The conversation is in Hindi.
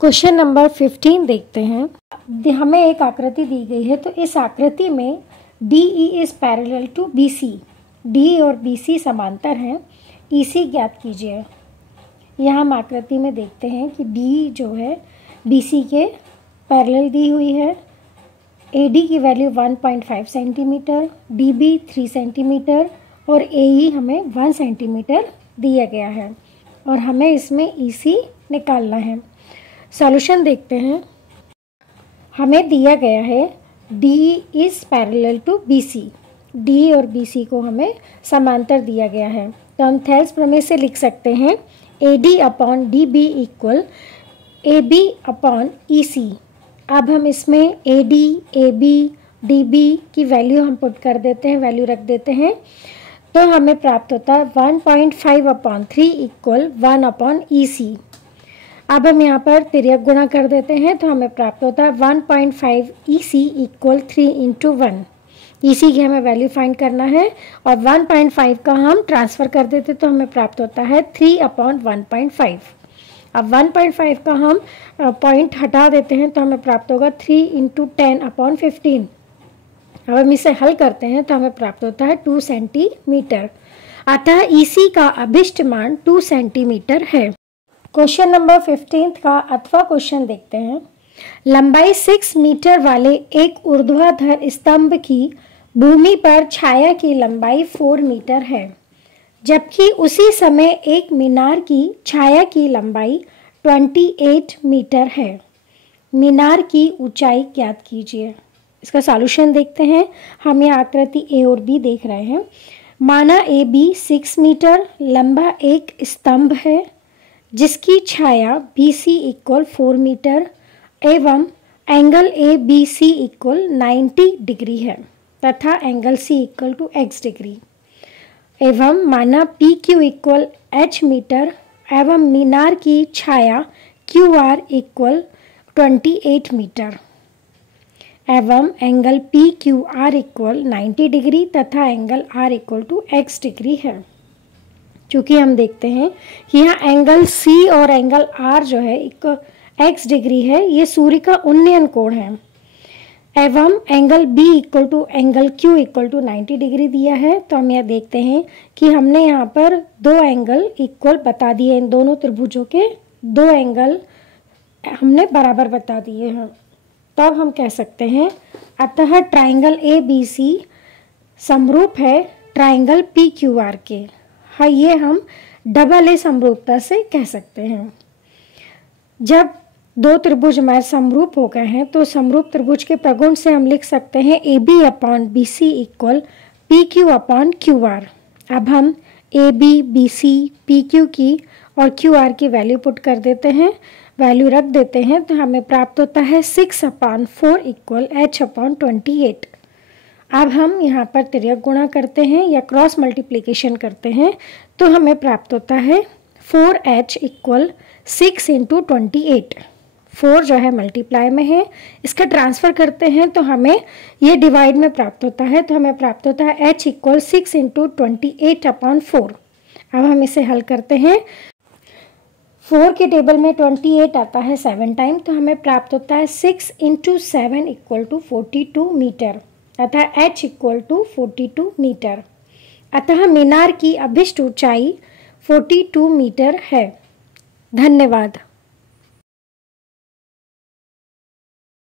क्वेश्चन नंबर 15 देखते हैं। हमें एक आकृति दी गई है, तो इस आकृति में DE is parallel to BC। DE और BC समांतर हैं। EC ज्ञात कीजिए। यहाँ हम आकृति में देखते हैं कि DE जो है BC के पैरेलल दी हुई है। AD की वैल्यू 1.5 सेंटीमीटर, DB 3 सेंटीमीटर और AE हमें 1 सेंटीमीटर दिया गया है और हमें इसमें EC निकालना है। सॉल्यूशन देखते हैं। हमें दिया गया है DE is parallel to BC। DE और BC को हमें समांतर दिया गया है, तो हम थेल्स प्रमेय से लिख सकते हैं AD upon DB equal AB upon EC। अब हम इसमें AD, AB, DB की वैल्यू हम पुट कर देते हैं, वैल्यू रख देते हैं, तो हमें प्राप्त होता है 1.5 अपॉन 3 इक्वल 1 अपॉन EC। अब हम यहाँ पर तिर्यक गुणा कर देते हैं, तो हमें प्राप्त होता है 1.5 EC इक्वल 3 इंटू 1। EC की हमें वैल्यू फाइंड करना है और 1.5 का हम ट्रांसफ़र कर देते तो हमें प्राप्त होता है 3 अपॉन 1.5। अब 1.5 का हम पॉइंट हटा देते हैं तो हमें प्राप्त होगा 3 इंटू 10 अपॉन 15। अब हम इसे हल करते हैं तो हमें प्राप्त होता है 2 सेंटीमीटर। अतः EC का अभिष्ट मान 2 सेंटीमीटर है। क्वेश्चन नंबर 15 का अथवा क्वेश्चन देखते हैं। लंबाई 6 मीटर वाले एक ऊर्ध्वाधर स्तंभ की भूमि पर छाया की लंबाई 4 मीटर है, जबकि उसी समय एक मीनार की छाया की लंबाई 28 मीटर है। मीनार की ऊंचाई ज्ञात कीजिए। इसका सॉल्यूशन देखते हैं। हम यह आकृति A और B देख रहे हैं। माना AB 6 मीटर लंबा एक स्तंभ है जिसकी छाया BC इक्वल 4 मीटर एवं एंगल ABC इक्वल 90 डिग्री है तथा angle C equal to x degree, एवं माना PQ इक्वल h मीटर एवं मीनार की छाया QR इक्वल 28 मीटर एवं एंगल PQR इक्वल 90 डिग्री तथा angle R equal to x degree है। चूँकि हम देखते हैं कि यहाँ एंगल C और एंगल R जो है एक x डिग्री है, ये सूर्य का उन्नयन कोण है, एवं angle B equal to angle Q equal to 90 degree दिया है। तो हम यह देखते हैं कि हमने यहाँ पर दो एंगल इक्वल बता दिए, इन दोनों त्रिभुजों के दो एंगल हमने बराबर बता दिए हैं। तब हम कह सकते हैं अतः ट्राइंगल ABC समरूप है ट्राइंगल PQR के। हाँ, ये हम डबल A समरूपता से कह सकते हैं। जब दो त्रिभुज हमारे समरूप हो गए हैं तो समरूप त्रिभुज के प्रगुण से हम लिख सकते हैं AB upon BC equal PQ upon QR। अब हम AB, BC, PQ की और QR की वैल्यू पुट कर देते हैं, वैल्यू रख देते हैं, तो हमें प्राप्त होता है 6 अपॉन 4 इक्वल h अपॉन 28। अब हम यहाँ पर तिर्यक गुणा करते हैं या क्रॉस मल्टीप्लिकेशन करते हैं तो हमें प्राप्त होता है 4h इक्वल 6 इंटू 28। 4 जो है मल्टीप्लाई में है, इसका ट्रांसफ़र करते हैं तो हमें ये डिवाइड में प्राप्त होता है, तो हमें प्राप्त होता है h इक्वल 6 इंटू 28 अपॉन 4। अब हम इसे हल करते हैं। 4 के टेबल में 28 आता है 7 टाइम, तो हमें प्राप्त होता है 6 इंटू 7 इक्वल टू 42 मीटर, अतः h इक्वल टू 42 मीटर। अतः मीनार की अभिष्ट ऊंचाई 42 मीटर है। धन्यवाद।